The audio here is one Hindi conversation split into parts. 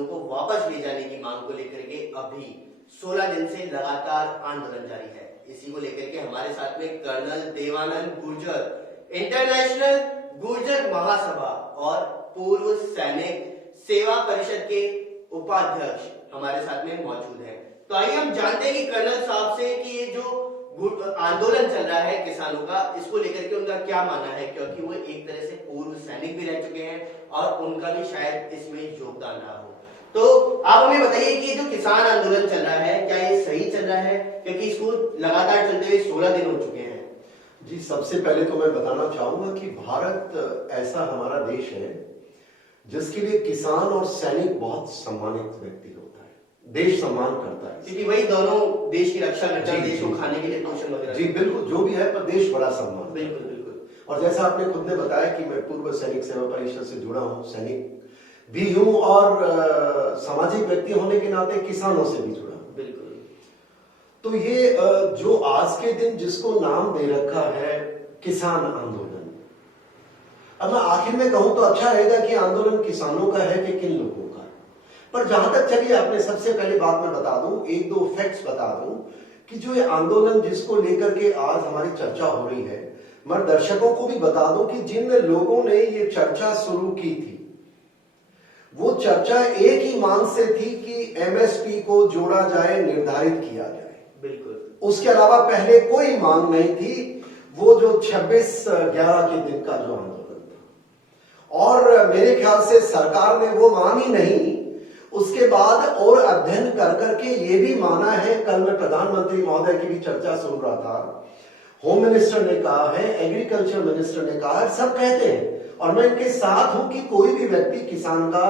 कानून को वापस ले जाने की मांग को लेकर के अभी 16 दिन से लगातार आंदोलन जारी है। इसी को लेकर के हमारे साथ में कर्नल देवानंद गुर्जर, इंटरनेशनल गुर्जर महासभा और पूर्व सैनिक सेवा परिषद के उपाध्यक्ष हमारे साथ में मौजूद हैं। तो आइए हम जानते हैं कि कर्नल साहब से कि ये जो आंदोलन चल रहा है किसानों का, इसको लेकर के उनका क्या मानना है, क्योंकि वो एक तरह से पूर्व सैनिक भी रह चुके हैं और उनका भी शायद इसमें योगदान रहा हो। तो आप हमें बताइए कि जो किसान आंदोलन चल रहा है, क्या ये सही चल रहा है, क्योंकि इसको लगातार चलते हुए 16 दिन हो चुके हैं। जी, सबसे पहले तो मैं बताना चाहूंगा कि भारत ऐसा हमारा देश है जिसके लिए किसान और सैनिक बहुत सम्मानित व्यक्ति होता है, देश सम्मान करता है, क्योंकि वही दोनों देश की रक्षा करते हैं, देश को खाने के लिए पोषण वगैरह। जी बिल्कुल, जो भी है, पर देश बड़ा सम्मान। बिल्कुल बिल्कुल। और जैसा आपने खुद ने बताया कि मैं पूर्व सैनिक सेवा परिषद से जुड़ा हूँ, सैनिक भी हूँ और सामाजिक व्यक्ति होने के नाते किसानों से भी जुड़ा हूँ। बिल्कुल। तो ये जो आज के दिन जिसको नाम दे रखा है किसान आंदोलन, अब मैं आखिर में कहूं तो अच्छा रहेगा कि आंदोलन किसानों का है कि किन लोगों का। पर जहां तक चलिए, आपने सबसे पहली बात मैं बता दूं, एक दो फैक्ट्स बता दूं कि जो ये आंदोलन जिसको लेकर के आज हमारी चर्चा हो रही है, मैं दर्शकों को भी बता दूं कि जिन लोगों ने ये चर्चा शुरू की थी वो चर्चा एक ही मांग से थी कि एमएसपी को जोड़ा जाए, निर्धारित किया जाए। बिल्कुल। उसके अलावा पहले कोई मांग नहीं थी। वो जो 26/11 के दिन का जो आंदोलन था, और मेरे ख्याल से सरकार ने वो मानी नहीं। उसके बाद और अध्ययन कर करके ये भी माना है, कल मैं प्रधानमंत्री महोदय की भी चर्चा सुन रहा था, होम मिनिस्टर ने कहा है, एग्रीकल्चर मिनिस्टर ने कहा है, सब कहते हैं और मैं इनके साथ हूं कि कोई भी व्यक्ति किसान का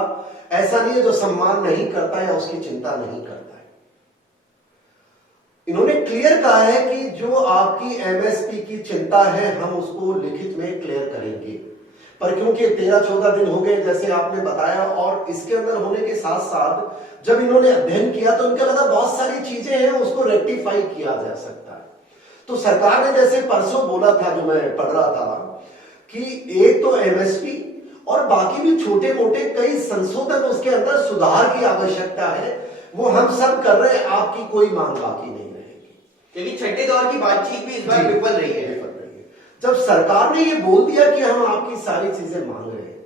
ऐसा नहीं है जो सम्मान नहीं करता है, उसकी चिंता नहीं करता है। इन्होंने क्लियर कहा है कि जो आपकी एमएसपी की चिंता है हम उसको लिखित में क्लियर करेंगे। पर क्योंकि 13-14 दिन हो गए जैसे आपने बताया, और इसके अंदर होने के साथ साथ जब इन्होंने अध्ययन किया तो इनका लगा बहुत सारी चीजें हैं उसको रेक्टिफाई किया जा सकता है। तो सरकार ने जैसे परसों बोला था, जो मैं पढ़ रहा था, कि एक तो एमएसपी और बाकी भी छोटे मोटे कई संशोधन, उसके अंदर सुधार की आवश्यकता है, वो हम सब कर रहे हैं, आपकी कोई मांग बाकी नहीं रहेगी। क्योंकि छठे दौर की बातचीत भी इस बार विफल रही है। जब सरकार ने ये बोल दिया कि हम आपकी सारी चीजें मांग रहे हैं,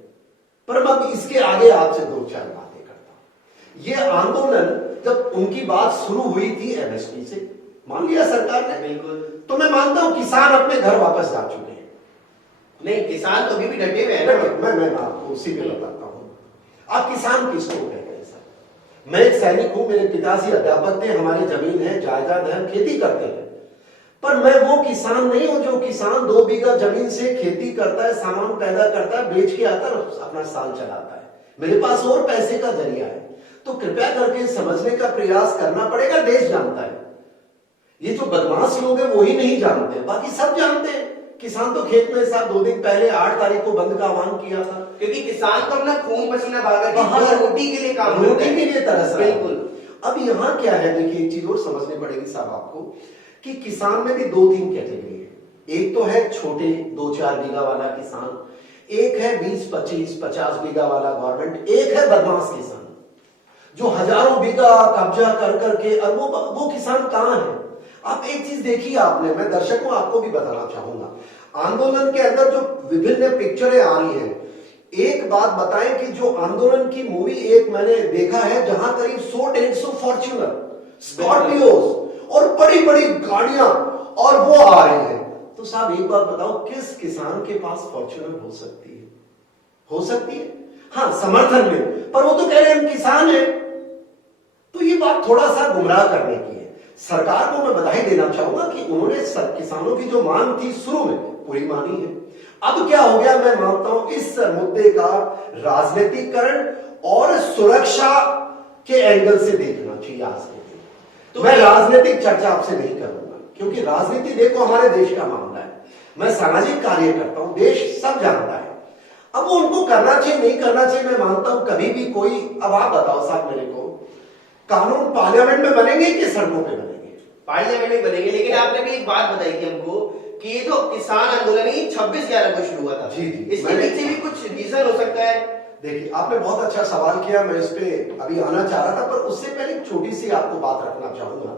पर मैं इसके आगे आपसे 2-4 बातें करता हूं। ये आंदोलन जब उनकी बात शुरू हुई थी एमएसपी से, मान लिया सरकार ने, बिल्कुल, तो मैं मानता हूं किसान अपने घर वापस जा चुके हैं। नहीं, किसान तो अभी भी डटे हुए हैं। मैं आपको उसी में बताता हूं। आप किसान किसको कहते हैं सर? मैं एक सैनिक हूं, मेरे पिताजी अध्यापक थे, हमारी जमीन है, जायदाद है, हम खेती करते हैं, पर मैं वो किसान नहीं हूं जो किसान 2 बीघा जमीन से खेती करता है, सामान पैदा करता है, बेच के आता है, अपना साल चलाता है। मेरे पास और पैसे का जरिया है। तो कृपया करके समझने का प्रयास करना पड़ेगा। देश जानता है, ये जो बदमाश लोग हैं वो ही नहीं जानते, बाकी सब जानते हैं। किसान तो खेत में साथ 2 दिन पहले 8 तारीख को बंद का आह्वान किया था, क्योंकि किसान तो अपना खून पसीना बहाकर रोटी के लिए काम, रोटी के लिए तरस रहा है। बिल्कुल। अब यहाँ क्या है, देखिए एक चीज और समझनी पड़ेगी साहब आपको, कि किसान में भी 2-3 कैटेगरी है। एक तो है छोटे 2-4 बीघा वाला किसान, एक है 20-25-50 बीघा वाला गवर्नमेंट, एक है बदमाश किसान जो हजारों बीघा कब्जा कर करके, और वो किसान कहां है? आप एक चीज देखिए, आपने, मैं दर्शकों आपको भी बताना चाहूंगा, आंदोलन के अंदर जो विभिन्न पिक्चरें आ रही हैं, एक बात बताएं कि जो आंदोलन की मूवी एक मैंने देखा है जहां करीब 100-150 फॉर्च्यूनर, स्कॉर्पियोज और बड़ी बड़ी गाड़ियां और वो आ रही है। तो साहब एक बात बताओ, किस किसान के पास फॉर्च्यूनर हो सकती है? हो सकती है, हाँ, समर्थन में, पर वो तो कह रहे हैं हम किसान हैं। तो ये बात थोड़ा सा गुमराह करने की है। सरकार को मैं बधाई देना चाहूंगा कि उन्होंने किसानों की जो मांग थी शुरू में पूरी मानी है। अब क्या हो गया, मैं मानता हूं इस मुद्दे का राजनीतिकरण और सुरक्षा के एंगल से देखना चाहिए आज के दिन। तो मैं राजनीतिक चर्चा आपसे नहीं करूंगा, क्योंकि राजनीति देखो हमारे देश का मामला है, मैं सामाजिक कार्य करता हूं, देश सब जानता है। अब वो उनको करना चाहिए नहीं करना चाहिए, मैं मानता हूं कभी भी कोई, अब आप बताओ साहब मेरे को, कानून पार्लियामेंट में बनेंगे कि सड़कों पे बनेंगे? पार्लियामेंट में बनेंगे। लेकिन आपने भी एक बात बताई थी हमको कि ये जो किसान आंदोलन है 26/11 को शुरू हुआ था। जी, इसके पीछे भी कुछ रीजन हो सकता है? देखिए, आपने बहुत अच्छा सवाल किया, मैं इस पे अभी आना चाह रहा था, पर उससे पहले एक छोटी सी आपको बात रखना चाहूंगा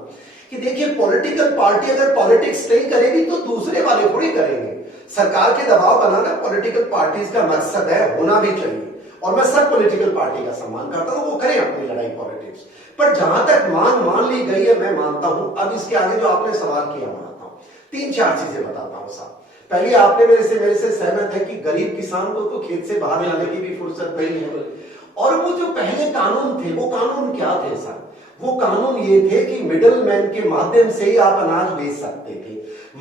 कि देखिए, पॉलिटिकल पार्टी अगर पॉलिटिक्स नहीं करेगी तो दूसरे वाले थोड़ी करेंगे। सरकार के दबाव बनाना पॉलिटिकल पार्टीज का मकसद है, होना भी चाहिए, और मैं सब पॉलिटिकल पार्टी का सम्मान करता हूं, वो करें अपनी लड़ाई पॉलिटिक्स। पर जहां तक मान ली गई है, मैं मानता हूं। अब इसके आगे जो आपने सवाल किया, मानता हूं, 3-4 चीजें बताता हूं साहब। पहले आपने मेरे से सहमत है कि गरीब किसान को तो खेत से बाहर लाने की भी फुर्सत नहीं है। और वो जो पहले कानून थे, वो कानून क्या थे सर? वो कानून ये थे कि मिडिल मैन के माध्यम से ही आप अनाज बेच सकते थे,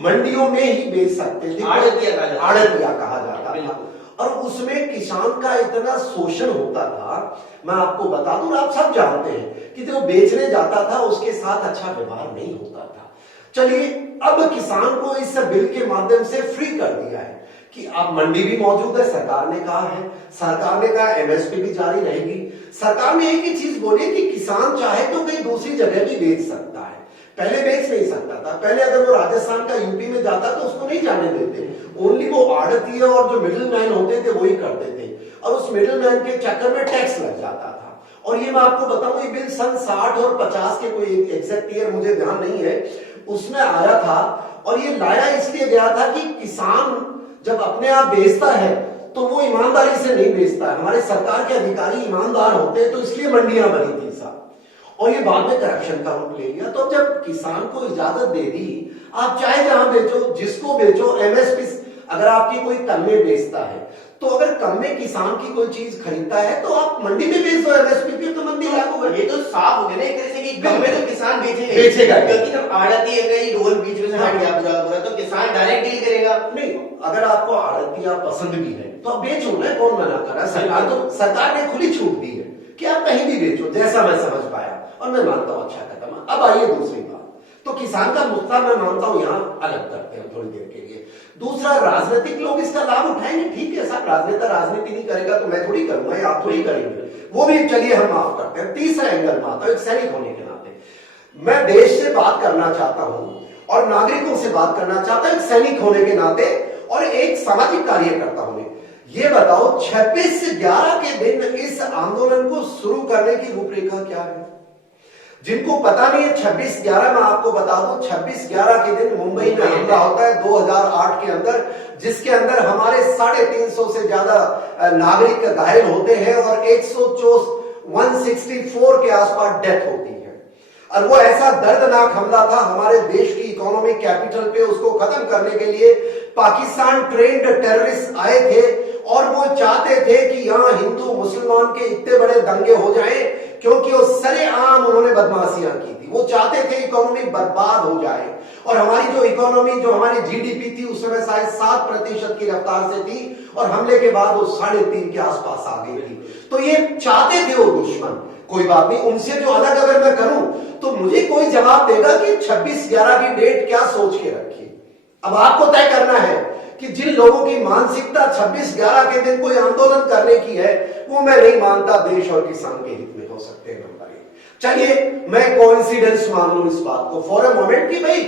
मंडियों में ही बेच सकते थे, आड़तिया कहा जाता था। और उसमें किसान का इतना शोषण होता था, मैं आपको बता दूं, आप सब जानते हैं कि जो बेचने जाता था उसके साथ अच्छा व्यवहार नहीं होता था। चलिए, अब किसान को इस बिल के माध्यम से फ्री कर दिया है कि अब मंडी भी मौजूद है, सरकार ने कहा है, सरकार ने कहा एमएसपी भी जारी रहेगी। सरकार ने एक ही चीज बोली कि किसान चाहे तो कहीं दूसरी जगह भी बेच सकता है, पहले बेच नहीं सकता था। पहले अगर वो राजस्थान का यूपी में जाता तो उसको नहीं जाने देते, ओनली वो आड़ती और जो मिडिल मैन होते थे वही करते थे, और उस मिडिल मैन के चक्कर में टैक्स लग जाता था। और ये मैं आपको बताऊं, ये बिल सन 60 और 50 के, कोई एग्जैक्ट ईयर मुझे ध्यान नहीं है, उसमें आया था। और ये लाया इसलिए गया था कि किसान जब अपने आप बेचता है तो वो ईमानदारी से नहीं बेचता है। हमारे सरकार के अधिकारी ईमानदार होते हैं, तो इसलिए मंडियां बनी थी साहब, और ये बाद में करप्शन का रूप ले लिया। तो जब किसान को इजाजत दे दी, आप चाहे जहां बेचो, जिसको बेचो, एमएसपी, अगर आपकी कोई कम में बेचता है तो अगर कम में किसान की कोई चीज खरीदता है तो आप मंडी में बेच दो एमएसपी पे, तो मंडी लागू है। ये तो साफ हो गया ना एक तरह से कि कम में तो किसान बेचेगा, क्योंकि जब आड़ती है कहीं ढोल बीच में से हट गया पूरा, तो किसान डायरेक्ट डील करेगा। नहीं, अगर आपको आड़तिया पसंद भी है तो आप बेचो ना, कौन मना कर रहा है? सरकार ने खुली छूट दी है कि आप कहीं भी बेचो, जैसा मैं समझ पाया, और मैं मानता हूं अच्छा कदम। अब आइए दूसरी बात, तो किसान का मुद्दा मैं मानता हूं यहां अलग करते हैं थोड़ी देर के लिए। दूसरा, राजनीतिक लोग इसका लाभ उठाएंगे, ठीक है साहब, राजनेता राजनीति नहीं करेगा तो मैं थोड़ी करूंगा या आप थोड़ी करेंगे, वो भी चलिए हम माफ करते हैं। तीसरा एंगल में आता हूं, एक सैनिक होने के नाते मैं देश से बात करना चाहता हूं और नागरिकों से बात करना चाहता हूं, एक सैनिक होने के नाते और एक सामाजिक कार्यकर्ता होने। ये बताओ, 26/11 के दिन इस आंदोलन को शुरू करने की रूपरेखा क्या है? जिनको पता नहीं है, 26/11 में आपको बता दूं, 26/11 के दिन मुंबई में हमला होता है 2008 के अंदर, जिसके अंदर हमारे 350 से ज्यादा नागरिक घायल होते हैं और 164 के आसपास डेथ होती है। और वो ऐसा दर्दनाक हमला था, हमारे देश की इकोनॉमिक कैपिटल पे, उसको खत्म करने के लिए पाकिस्तान ट्रेंड टेररिस्ट आए थे और वो चाहते थे कि यहां हिंदू मुसलमान के इतने बड़े दंगे हो जाएं, क्योंकि वो सरेआम उन्होंने बदमाशियां की थी। वो चाहते थे इकोनॉमी बर्बाद हो जाए, और हमारी जो इकोनॉमी, जो हमारी जीडीपी थी उस समय शायद 7% की रफ्तार से थी, और हमले के बाद वो 3.5 के आसपास आ गई थी। तो ये चाहते थे वो दुश्मन। कोई बात नहीं, उनसे जो अलग अगर मैं करूं तो मुझे कोई जवाब देगा कि 26/11 की डेट क्या सोच के रखी। अब आपको तय करना है कि जिन लोगों की मानसिकता 26/11 के दिन कोई आंदोलन करने की है, वो मैं नहीं मानता देश और किसान के हित में हो सकते हैं। चलिए, मैं कोइंसिडेंस मान लूं इस बात को फॉर अ मोमेंट कि भाई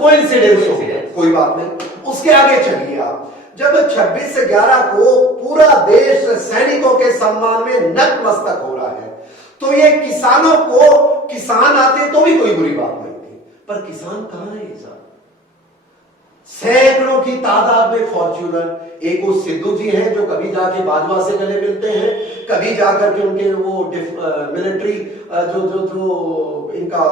कोइंसिडेंस हो गया, कोई बात नहीं। उसके आगे चलिए आप, जब 26/11 को पूरा देश सैनिकों के सम्मान में नतमस्तक हो रहा है, तो ये किसानों को, किसान आते तो भी कोई बुरी बात नहीं थी, पर किसान कहां है साहब? सैकड़ों की तादाद में फॉर्च्यूनर, एक वो सिद्धू जी हैं जो कभी जाके बाजवा से गले मिलते हैं, कभी जाकर के उनके वो मिलिट्री जो इनका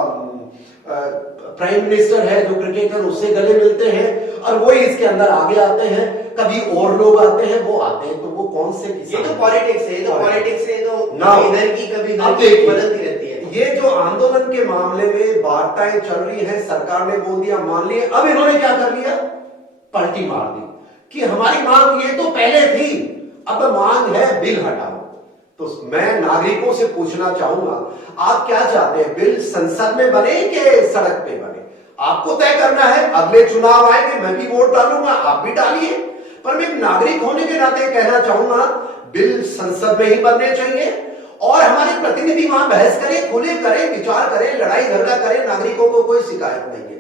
प्राइम मिनिस्टर है, जो क्रिकेटर, उससे गले मिलते हैं, और वो इसके अंदर आगे आते हैं। कभी और लोग आते हैं, वो आते हैं, तो वो कौन से किसान? ये तो पॉलिटिक्स है, पॉलिटिक्स से तो इधर की कभी बदलती रहती है। ये जो आंदोलन के मामले में वार्ताएं चल रही हैं, सरकार ने बोल दिया मान लिए, अब इन्होंने क्या कर लिया? पलटी मार दी कि हमारी मांग ये तो पहले थी, अब मांग है बिल हटाओ। तो मैं नागरिकों से पूछना चाहूंगा, आप क्या चाहते हैं? बिल संसद में बने कि सड़क पे बने? आपको तय करना है। अगले चुनाव आएंगे, मैं भी वोट डालूंगा, आप भी डालिए, पर मैं नागरिक होने के नाते कहना चाहूंगा, बिल संसद में ही बनने चाहिए, और हमारे प्रतिनिधि वहां बहस करें, खुले करें, विचार करें, लड़ाई झगड़ा करें, नागरिकों को कोई शिकायत नहीं है।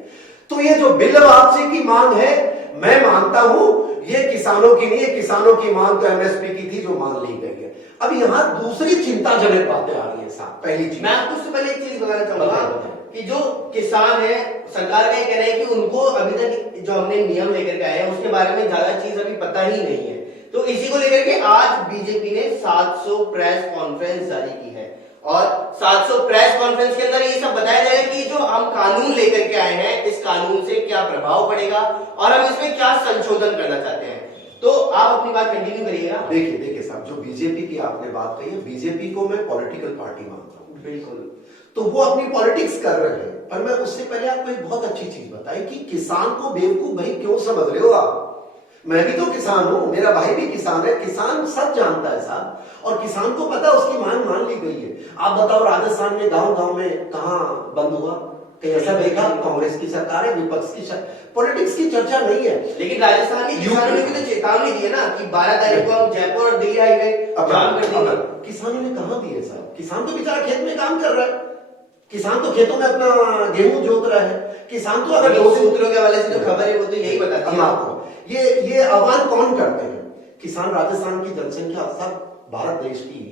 तो ये जो बिल वापसी की मांग है, मैं मानता हूं ये किसानों की नहीं है, किसानों की मांग तो एमएसपी की थी जो मान ली गई है। अब यहाँ दूसरी चिंताजनक बातें आ रही है साहब। पहली चीज मैं आपको उससे पहले एक चीज बताना चाहूंगा बताएं। कि जो किसान है, सरकार का ये कहना है कि उनको अभी तक जो हमने नियम लेकर के आए हैं उसके बारे में ज्यादा चीज अभी पता ही नहीं है। तो इसी को लेकर के आज बीजेपी ने 700 प्रेस कॉन्फ्रेंस जारी की है और 700 प्रेस कॉन्फ्रेंस के अंदर ये सब बताया जाएगा कि जो हम कानून लेकर के आए हैं इस कानून से क्या प्रभाव पड़ेगा और हम इसमें क्या संशोधन करना चाहते हैं। तो आप अपनी बात कंटिन्यू करिएगा। देखिए साहब, जो बीजेपी की आपने बात कही है, बीजेपी को मैं पॉलिटिकल पार्टी मानता हूँ, बिल्कुल। तो वो अपनी पॉलिटिक्स कर रहे हैं, पर मैं उससे पहले आपको एक बहुत अच्छी चीज बताई कि किसान को बेवकूफ भाई क्यों समझ रहे हो आप। मैं भी तो किसान हूं, मेरा भाई भी किसान है, किसान सब जानता है साहब, और किसान को पता उसकी मांग मान ली गई है। आप बताओ राजस्थान में गांव में कहां बंद हुआ, कहीं ऐसा देखा? कांग्रेस की सरकार है, विपक्ष की पॉलिटिक्स की चर्चा नहीं है। लेकिन राजस्थान के किसानों ने भी तो चेतावनी दी है ना कि 12 तारीख को हम जयपुर और दिल्ली हाईवे जाम कर देंगे। किसानों ने कहा दी है साहब? किसान तो बेचारा खेत में काम कर रहा है, किसान तो खेतों में अपना गेहूं जोत रहा है। किसान तो अगर सूत्रों के हवाले से जो खबर है वो तो यही बताती है आपको। ये आह्वान कौन करते हैं? किसान। राजस्थान की जनसंख्या सब भारत देश की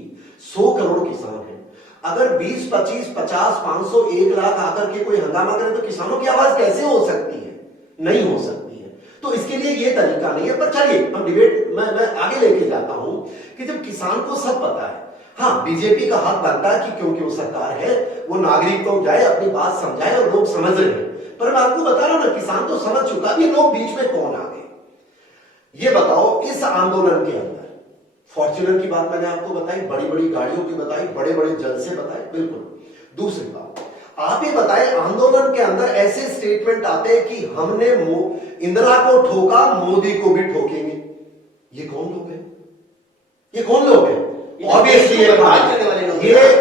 100 करोड़ किसान है। अगर 20, 25, 50, 500, 1 लाख आकर के कोई हंगामा करे तो किसानों की आवाज कैसे हो सकती है? नहीं हो सकती है। तो इसके लिए ये तरीका नहीं है। पर चलिए हम डिबेट मैं आगे लेके जाता हूं कि जब किसान को सब पता है, हाँ बीजेपी का हक बनता है कि क्योंकि वो सरकार है वो नागरिक को जाए अपनी बात समझाए और लोग समझ रहे हैं। पर मैं आपको बता रहा हूं ना, किसान तो समझ चुका कि लोग बीच में कौन आ गए। ये बताओ, इस आंदोलन के अंदर फॉर्च्यूनर की बात मैंने आपको बताई, बड़ी बड़ी गाड़ियों की बताई, बड़े बड़े जलसे बताए, बिल्कुल। दूसरी बात आप ये बताएं, आंदोलन के अंदर ऐसे स्टेटमेंट आते हैं कि हमने इंदिरा को ठोका, मोदी को भी ठोकेंगे। ये कौन लोग हैं? ये कौन लोग हैं? ऑब्वियसली ये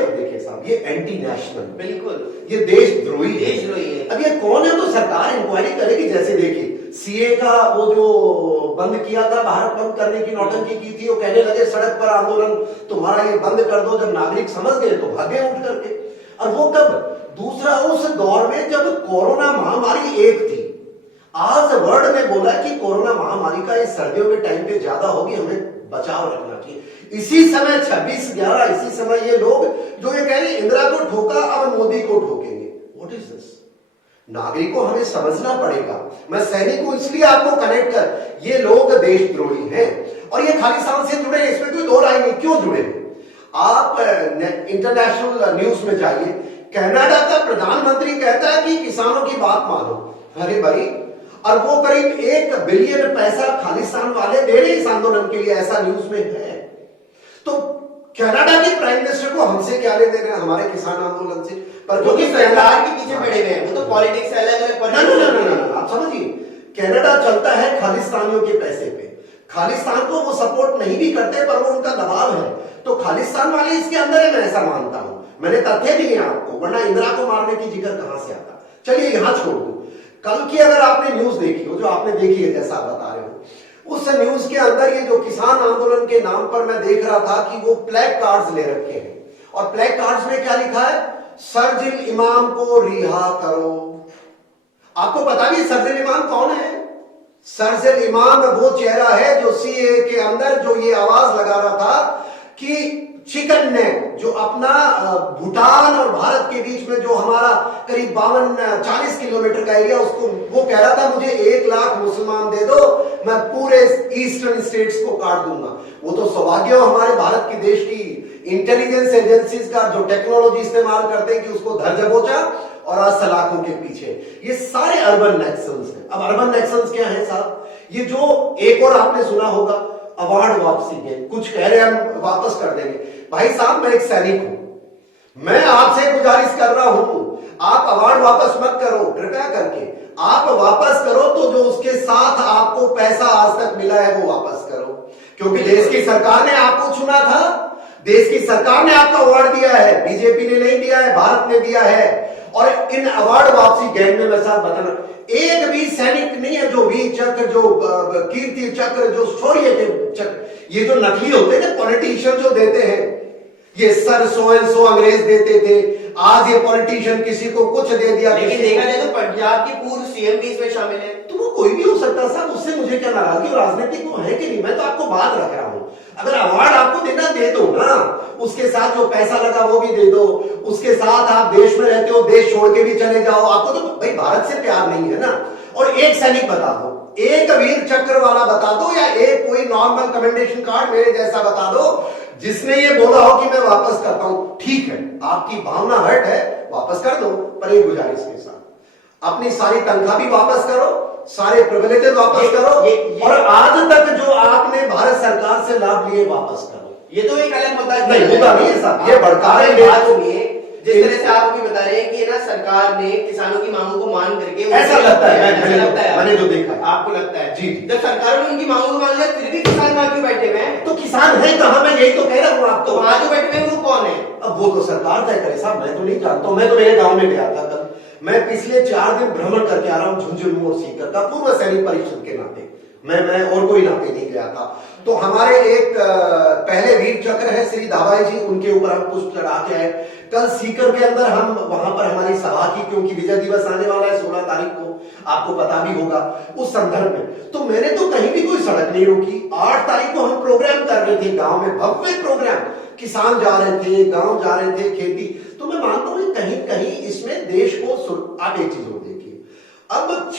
देखिए साहब, ये एंटी नेशनल, बिल्कुल ये देशद्रोही है। अब ये कौन है? तो सरकार इंक्वायरी करेगी। जैसे देखिए सीए का वो जो बंद किया था, भारत बंद करने की नौटंकी की थी, वो कहने लगे सड़क पर आंदोलन तुम्हारा ये बंद कर दो। जब नागरिक समझ गए तो भागे उठ करके। और वो कब? दूसरा, उस दौर में जब कोरोना महामारी एक थी। आज वर्ल्ड ने बोला कि कोरोना महामारी का इस सर्दियों के टाइम पे ज्यादा होगी, हमें बचाव रखना चाहिए। इसी समय 26/11 इसी समय ये लोग जो ये कह रहे इंदिरा को ठोका, अब मोदी को ठोकेंगे। What is this? नागरिकों हमें समझना पड़ेगा। मैं सैनिक को इसलिए आपको कनेक्ट कर, ये लोग देशद्रोही हैं और ये खालिस्तान से जुड़े, इसमें कोई दो राय नहीं। क्यों जुड़े? आप इंटरनेशनल न्यूज में जाइए, कनाडा का प्रधानमंत्री कहता है कि किसानों की बात मानो। अरे भाई, और वो करीब 1 बिलियन पैसा खालिस्तान वाले दे रहे इस आंदोलन के लिए, ऐसा न्यूज में है। तो कनाडा के प्राइम मिनिस्टर को हमसे क्या ले देना है हमारे किसान आंदोलन से? पर जो कि सरकार के पीछे पड़े हुए हैं, वो तो पॉलिटिक्स अलग अलग। आप समझिए, कनाडा चलता है खालिस्तानियों के पैसे पे। खालिस्तान को वो सपोर्ट नहीं भी करते, पर वो उनका दबाव है। तो खालिस्तान वाले इसके अंदर है, मैं ऐसा मानता हूं। मैंने तथ्य दिए आपको, वरना इंदिरा को मारने की जिक्र कहां से आता? चलिए यहां छोड़ दो। कल की अगर आपने न्यूज देखी हो, जो आपने देखी है जैसा आप बता रहे हो, उस न्यूज के अंदर ये जो किसान आंदोलन के नाम पर मैं देख रहा था कि वो प्लेग कार्ड्स ले रखे हैं, और प्लेग कार्ड्स में क्या लिखा है? शरजील इमाम को रिहा करो। आपको पता भी शरजील इमाम कौन है? शरजील इमाम वो चेहरा है जो सीए के अंदर जो ये आवाज लगा रहा था कि चिकन नेक, जो अपना भूटान और भारत के बीच में जो हमारा करीब 52-40 किलोमीटर का एरिया, उसको वो कह रहा था मुझे 1 लाख मुसलमान दे दो, मैं पूरे ईस्टर्न स्टेट्स को काट दूंगा। वो तो सौभाग्य हो हमारे भारत की देश की इंटेलिजेंस एजेंसीज का, जो टेक्नोलॉजी इस्तेमाल करते हैं कि उसको धर दबोचा और आज सलाखों के पीछे। ये सारे अर्बन नक्सल्स हैं। अब अर्बन नक्सल्स क्या है साहब? ये जो एक और आपने सुना होगा, अवार्ड वापसी के कुछ कह रहे हैं हम वापस कर देंगे। भाई साहब, मैं एक सैनिक हूं, मैं आपसे गुजारिश कर रहा हूं, आप अवार्ड वापस मत करो, कृपया करके आप वापस करो तो जो उसके साथ आपको पैसा आज तक मिला है वो वापस करो, क्योंकि देश की सरकार ने आपको चुना था, देश की सरकार ने आपको अवार्ड दिया है, बीजेपी ने नहीं दिया है, भारत ने दिया है। और इन अवार्ड वापसी गैंग में मैं साहब बताना, एक भी सैनिक नहीं है जो वीर चक्र, जो कीर्ति चक्र, जो शौर्य के चक्र, ये जो नकली होते हैं ना पॉलिटिशियन जो देते हैं, ये सर सो अंग्रेज देते थे, आज ये पॉलिटिशियन किसी को कुछ दे दिया। लेकिन देखा जाए तो पंजाब की पूर्व सीएम भी इसमें शामिल है। तो वो कोई भी हो सकता है साहब, उससे मुझे क्या नाराजगी, राजनीतिक वो है कि नहीं, मैं तो आपको बात रख रहा हूं। अगर अवार्ड आपको देना दे दो ना, उसके साथ जो पैसा लगा वो भी दे दो, उसके साथ आप देश में रहते हो, देश छोड़ के भी चले जाओ, आपको तो भाई भारत से प्यार नहीं है ना। और एक सैनिक बता दो, एक वीर चक्र वाला बता दो, या एक कोई नॉर्मल कमेंडेशन कार्ड मेरे जैसा बता दो जिसने ये बोला हो कि मैं वापस करता हूं। ठीक है, आपकी भावना हर्ट है, वापस कर दो, पर एक गुजारिश के साथ अपनी सारी तनख्वाह भी वापस करो, सारे प्रिविलेजेस वापस करो, और आज तक जो आपने भारत सरकार से लाभ लिए वापस करो। ये तो एक अलग मुद्दा नहीं मुद्दा नहीं है साहब, ये भड़काने बात सुनिए। जिस तरह से आप अभी बता रहे हैं कि ना सरकार ने किसानों की मांगों को मान करके, ऐसा लगता है, मैंने जो देखा है। आपको लगता है जी। जब सरकार ने उनकी मांगों को मान लिया फिर भी किसान वहां क्यों बैठे हुए हैं? तो किसान है कहां, मैं यही तो कह रहा हूं आपको। तो वहां जो बैठे हुए हैं वो कौन है? अब वो तो सरकार तय करे साहब, मैं तो नहीं जानता हूं। मैं तो मेरे गांव में गया था कल, मैं पिछले 4 दिन भ्रमण करके आ रहा हूं झुंझुनू और सीकर का, पूर्व सैनिक परिषद के नाते मैं और कोई नाते नहीं गया था। तो हमारे एक पहले वीर चक्र है श्री दाबाई जी, उनके ऊपर हम पुष्प चढ़ा के आए। कल सीकर के अंदर हम वहां पर हमारी सभा की, क्योंकि विजय दिवस आने वाला है 16 तारीख को, आपको पता भी होगा, उस संदर्भ में तो मैंने तो कहीं भी कोई सड़क नहीं रोकी। 8 तारीख को हम प्रोग्राम कर रहे थे गांव में, भव्य प्रोग्राम, किसान जा रहे थे, गांव जा रहे थे, खेती। तो मैं मानता हूं कहीं कहीं इसमें देश को, आप एक चीज और देखिए, अब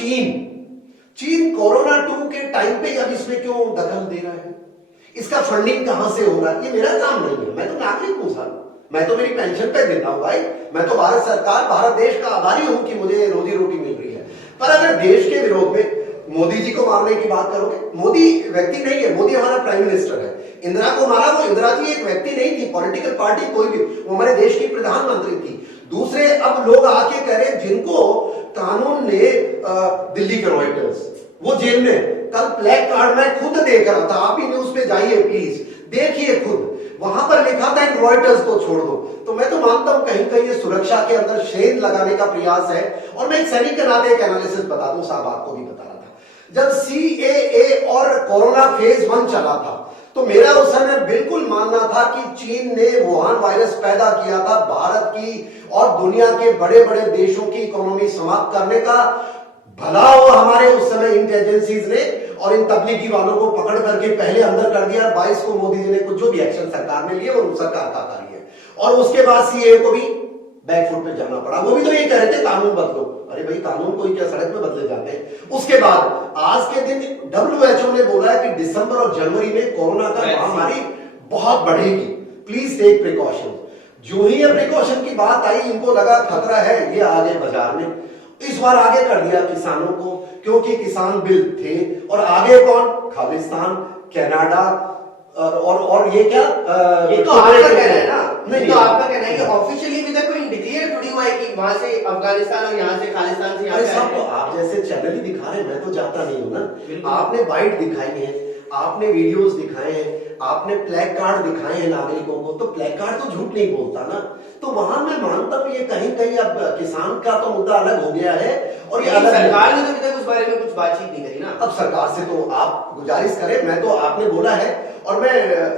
चीन कोरोना 2 के टाइम पे अब इसमें क्यों दखल दे रहा है? इसका फंडिंग कहां से हो रहा है? ये मेरा काम नहीं है, मैं तो नागरिक हूं साहब, मैं तो मेरी पेंशन पे देता हूं भाई, मैं तो भारत सरकार, भारत देश का आभारी हूं कि मुझे रोजी रोटी मिल रही है। पर अगर देश के विरोध में मोदी जी को मारने की बात करोगे, मोदी व्यक्ति नहीं है, मोदी हमारा प्राइम मिनिस्टर है। इंदिरा को मारा, वो इंदिरा जी एक व्यक्ति नहीं थी, पॉलिटिकल पार्टी कोई भी, वो हमारे देश की प्रधानमंत्री थी। दूसरे अब लोग आके कह रहे जिनको कानून ने दिल्ली के रॉयटर्स, वो जेल में, कल ब्लैक कार्ड मैं खुद देख रहा था, आप ही न्यूज पे जाइए प्लीज, देखिए खुद, वहां पर लिखा था इन रॉयटर्स को छोड़ दो। तो मैं तो मानता हूं कहीं कहीं ये सुरक्षा के अंदर शेड लगाने का प्रयास है। और मैं एक सैनिक के नाते एक एनालिसिस बता दूं साहब, आपको भी बता रहा था, जब CAA और कोरोना फेज 1 चला था, तो मेरा उस समय बिल्कुल मानना था कि चीन ने वुहान वायरस पैदा किया था भारत की और दुनिया के बड़े बड़े देशों की इकोनॉमी समाप्त करने का। भला हो हमारे उस समय इंटेलिजेंसीज ने और इन तबलीगी वालों को पकड़ करके पहले अंदर कर दिया। 22 को मोदी जी ने कुछ जो भी एक्शन सरकार ने लिए वो सरकार का कार्य है, और उसके बाद CAA को भी बैकफुट पे जाना पड़ा। वो भी तो यही कह रहे थे कानून बदलो, अरे भाई कानून कोई क्या सड़क में बदले जाते हैं। उसके बाद आज के दिन WHO ने बोला है कि दिसंबर और जनवरी में कोरोना का महामारी बहुत बढ़ेगी, प्लीज टेक प्रिकॉशन। जो ही ये प्रिकॉशन की बात आई, इनको लगा खतरा है, ये आगे बाजार में इस बार आगे कर दिया किसानों को, क्योंकि किसान बिल थे। और आगे कौन? खालिस्तान, कनाडा, और ये क्या, ये तो आपका कहना है ना, नहीं तो आपका कहना है कि ऑफिशियली भी तक कोई डिक्लेयर थोड़ी हुआ है कि वहां से अफगानिस्तान और यहाँ से खालिस्तान से यहाँ सब तो आप जैसे चैनल ही दिखा रहे हैं, मैं तो जाता नहीं हूं ना। आपने बाइट दिखाई है, आपने वीडियोस दिखाए हैं, आपने प्लेक कार्ड दिखाए हैं नागरिकों को, तो प्लेक कार्ड तो झूठ नहीं बोलता ना। तो वहां मैं मानता हूं ये कहीं कहीं अब किसान का तो मुद्दा अलग हो गया है, और ये सरकार ने तो अभी तक उस बारे में कुछ बातचीत नहीं करी ना। अब सरकार से तो आप गुजारिश करें, मैं तो आपने बोला है, और मैं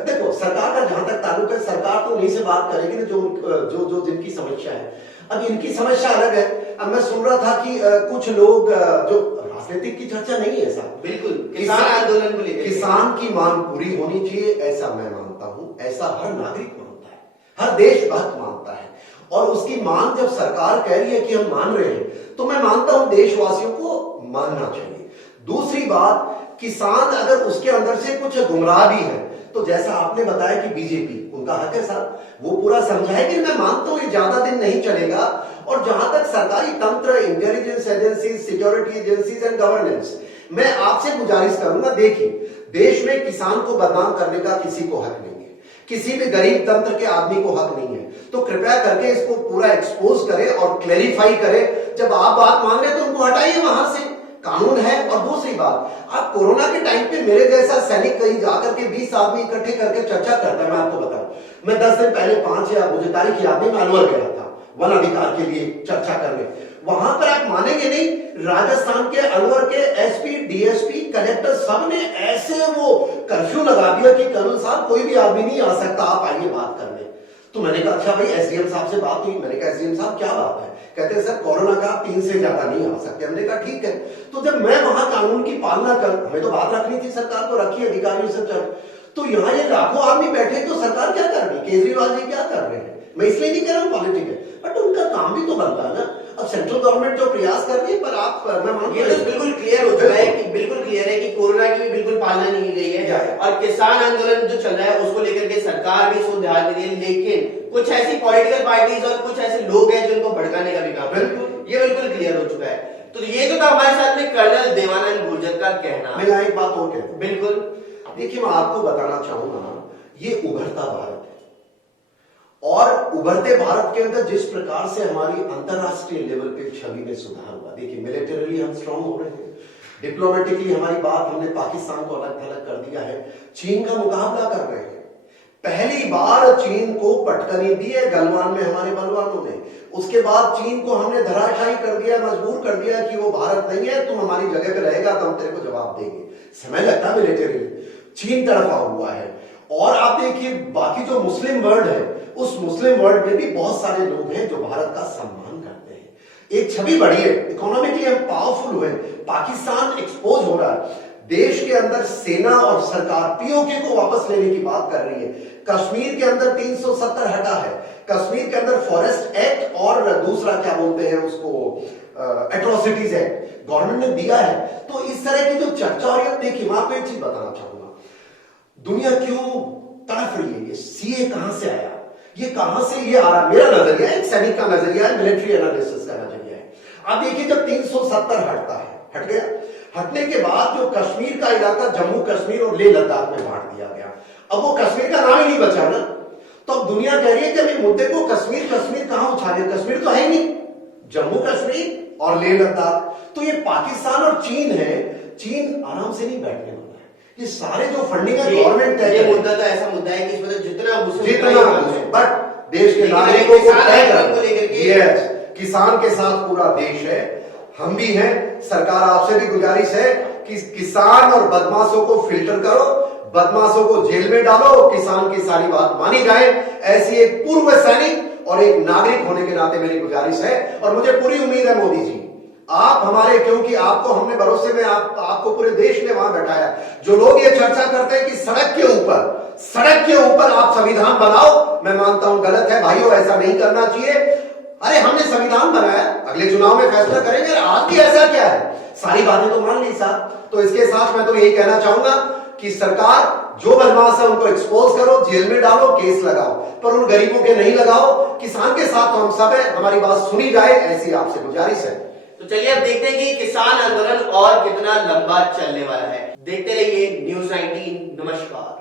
देखो सरकार का जहां तक ताल्लुक है, सरकार तो उन्हीं से बात करेगी ना जो जिनकी समस्या है। अब इनकी समस्या अलग है। अब मैं सुन रहा था कि कुछ लोग, जो राजनीतिक की चर्चा नहीं है साहब, बिल्कुल किसान आंदोलन को लेकर किसान की मांग पूरी होनी चाहिए, ऐसा मैं मानता हूं, ऐसा हर नागरिक मानता है, हर देशभक्त मानता है। और उसकी मांग जब सरकार कह रही है कि हम मान रहे हैं, तो मैं मानता हूं देशवासियों को मानना चाहिए। दूसरी बात, किसान अगर उसके अंदर से कुछ गुमराह भी है, तो जैसा आपने बताया कि बीजेपी, उनका हक है साहब, वो पूरा समझाएगी। मैं मानता हूं ये ज्यादा दिन नहीं चलेगा। और जहां तक सरकारी तंत्र, intelligence agency, security agencies and governance, मैं आपसे गुजारिश करूंगा, देखिए देश में किसान को बदनाम करने का किसी को हक नहीं है, किसी भी गरीब तंत्र के आदमी को हक नहीं है। तो कृपया करके इसको पूरा एक्सपोज करे और क्लैरिफाई करे। जब आप बात मान रहे तो उनको हटाइए वहां से, कानून है। और दूसरी बात, आप कोरोना के टाइम पे मेरे जैसा सैनिक कहीं जाकर के 20 आदमी इकट्ठे करके चर्चा करता है। मैं आपको बताऊं, मैं 10 दिन पहले 5 या मुझे तारीख याद नहीं, मैं अलवर गया था वन अधिकार के लिए चर्चा करने। वहां पर आप मानेंगे नहीं, राजस्थान के अलवर के SP, DSP, कलेक्टर सब ने ऐसे वो कर्फ्यू लगा दिया कि कर्नल साहब कोई भी आदमी नहीं आ सकता, आप आइए बात करने। तो मैंने कहा अच्छा भाई एसडीएम साहब से बात हुई। मैंने कहा एसडीएम साहब क्या बात है? कहते हैं सर कोरोना का 3 से ज्यादा नहीं आ सकते। हमने कहा ठीक है। तो जब मैं वहां कानून की पालना कर, हमें तो बात रखनी थी, सरकार को रखी, अधिकारियों से चल, तो यहाँ ये लाखों आदमी बैठे, तो सरकार क्या कर रही है? केजरीवाल जी क्या कर रहे हैं? मैं इसलिए नहीं कह रहा हूँ पॉलिटिक है, बट उनका काम भी तो बनता है ना। अब सेंट्रल गवर्नमेंट जो प्रयास कर रही है, पर आप मैं मानता ये तो बिल्कुल क्लियर हो चुका है कि बिल्कुल क्लियर है कि कोरोना की भी बिल्कुल पालना नहीं की गई है और किसान आंदोलन जो चल रहा है उसको लेकर के सरकार भी इसको ध्यान दे रही है, लेकिन कुछ ऐसी पॉलिटिकल पार्टीज और कुछ ऐसे लोग हैं जिनको भड़काने का भी काम है। ये बिल्कुल क्लियर हो चुका है। तो ये तो था हमारे साथ में कर्नल देवानंद गुर्जर का कहना। मैं यहाँ एक बात और कहता हूँ। बिल्कुल देखिए मैं आपको बताना चाहूंगा, ये उभरता भारत है और उभरते भारत के अंदर जिस प्रकार से हमारी अंतरराष्ट्रीय लेवल पे छवि में सुधार हुआ, देखिए मिलिटरीली हम स्ट्रांग हो रहे हैं, डिप्लोमेटिकली हमारी बात, हमने पाकिस्तान को अलग थलग कर दिया है, चीन का मुकाबला कर रहे हैं। पहली बार चीन को पटकनी दी है गलवान में हमारे बलवानों ने। उसके बाद चीन को हमने धराशायी कर दिया, मजबूर कर दिया कि वो भारत नहीं है, तुम हमारी जगह पे रहेगा तो हम तेरे को जवाब देंगे। समय लगता है मिलिटरी, चीन तरफा हुआ है। और आप देखिए बाकी जो मुस्लिम वर्ल्ड है, उस मुस्लिम वर्ल्ड में भी बहुत सारे लोग हैं जो भारत का सम्मान करते हैं। एक छवि बढ़ी है, इकोनॉमिकली हम पावरफुल हुए, पाकिस्तान एक्सपोज हो रहा है, देश के अंदर सेना और सरकार पीओके को वापस लेने की बात कर रही है। कश्मीर के अंदर 370 हटा है, कश्मीर के अंदर फॉरेस्ट एक्ट और दूसरा क्या बोलते हैं उसको, एट्रोसिटीज एक्ट गवर्नमेंट ने दिया है। तो इस तरह की जो चर्चा हो रही है, देखिए मैं आपको एक चीज बताना चाहूंगा, दुनिया क्यों तड़फ रही है, ये सीए कहां से आया, ये कहां से ये आ रहा? मेरा नजरिया एक सैनिक का नजरिया है, मिलिट्री एनालिसिस का नजरिया है। अब देखिए जब 370 हटता है, हट गया, हटने के बाद जो कश्मीर का इलाका जम्मू कश्मीर और लेह लद्दाख में बांट दिया गया, अब वो कश्मीर का नाम ही नहीं बचा ना। तो अब दुनिया कह रही है कि अभी मुद्दे को कश्मीर कश्मीर कहां उछाले, कश्मीर तो है ही नहीं, जम्मू कश्मीर और लेह लद्दाख। तो ये पाकिस्तान और चीन है, चीन आराम से नहीं बैठने वाला है। ये सारे जो फंडिंग है गवर्नमेंट है, ये मुद्दा तो ऐसा मुद्दा है कि इसमें तो जितना बट देश के नागरिकों को तय कर, किसान के साथ पूरा देश है, हम भी हैं। सरकार आपसे भी गुजारिश है कि किसान और बदमाशों को फिल्टर करो, बदमाशों को जेल में डालो, किसान की सारी बात मानी जाए। ऐसी एक पूर्व सैनिक और एक नागरिक होने के नाते मेरी गुजारिश है। और मुझे पूरी उम्मीद है मोदी जी, आप हमारे, क्योंकि आपको हमने भरोसे में आपको पूरे देश ने वहां बैठाया। जो लोग ये चर्चा करते हैं कि सड़क के ऊपर आप संविधान बनाओ, मैं मानता हूं गलत है भाइयों, ऐसा नहीं करना चाहिए। अरे हमने संविधान बनाया, अगले चुनाव में फैसला करेंगे, आज भी ऐसा क्या है, सारी बातें तो मान ली साहब। तो इसके साथ मैं तो यही कहना चाहूंगा कि सरकार जो बदमाश है उनको एक्सपोज करो, जेल में डालो, केस लगाओ, पर उन गरीबों के नहीं लगाओ। किसान के साथ तो हम सब है, हमारी बात सुनी जाए, ऐसी आपसे गुजारिश है। तो चलिए अब देखते हैं कि किसान आंदोलन और कितना लंबा चलने वाला है। देखते रहिए न्यूज़ 19। नमस्कार।